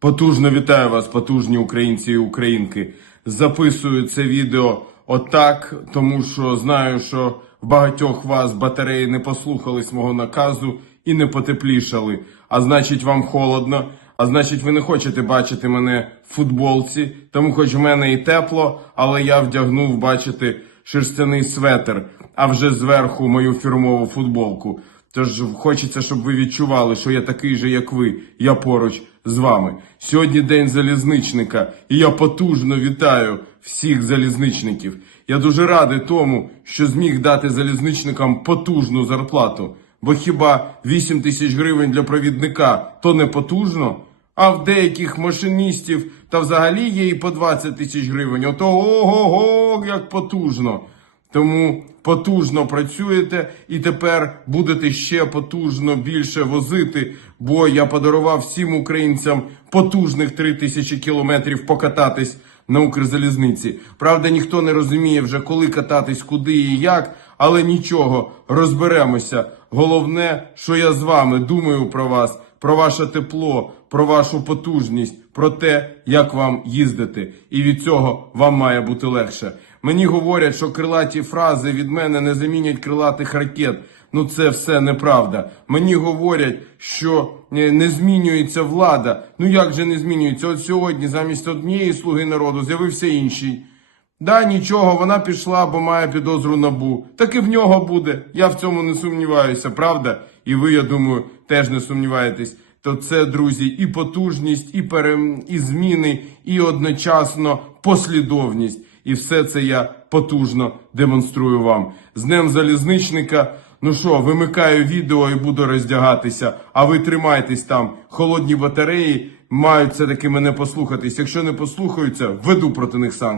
Потужно вітаю вас, потужні українці і українки. Записую це відео отак, тому що знаю, що в багатьох вас батареї не послухались мого наказу і не потеплішали. А значить, вам холодно. А значить, ви не хочете бачити мене в футболці, тому хоч в мене і тепло, але я вдягнув, бачите, шерстяний светр, а вже зверху мою фірмову футболку. Тож хочеться, щоб ви відчували, що я такий же, як ви. Я поруч з вами. Сьогодні день залізничника, і я потужно вітаю всіх залізничників. Я дуже радий тому, що зміг дати залізничникам потужну зарплату. Бо хіба 8 тисяч гривень для провідника то не потужно? А в деяких машиністів та взагалі є і по 20 тисяч гривень. Ото ого-го, як потужно. Тому потужно працюєте і тепер будете ще потужно більше возити, бо я подарував всім українцям потужних 3 тисячі кілометрів покататись на Укрзалізниці. Правда, ніхто не розуміє вже коли кататись, куди і як, але нічого, розберемося. Головне, що я з вами думаю про вас, про ваше тепло, про вашу потужність, про те, як вам їздити. І від цього вам має бути легше. Мені говорять, що крилаті фрази від мене не замінять крилатих ракет. Ну це все неправда. Мені говорять, що е, не змінюється влада. Ну як же не змінюється? От сьогодні замість однієї слуги народу з'явився інший. Да, нічого, вона пішла, бо має підозру набу. Так і в нього буде. Я в цьому не сумніваюся, правда? І ви, я думаю, теж не сумніваєтесь. То це, друзі, і потужність, і перем... і зміни, і одночасно послідовність. І все це я потужно демонструю вам. З Днем залізничника. Ну що, вимикаю відео і буду роздягатися. А ви тримайтесь там. Холодні батареї мають все таки мене послухатись. Якщо не послухаються, веду проти них санкції.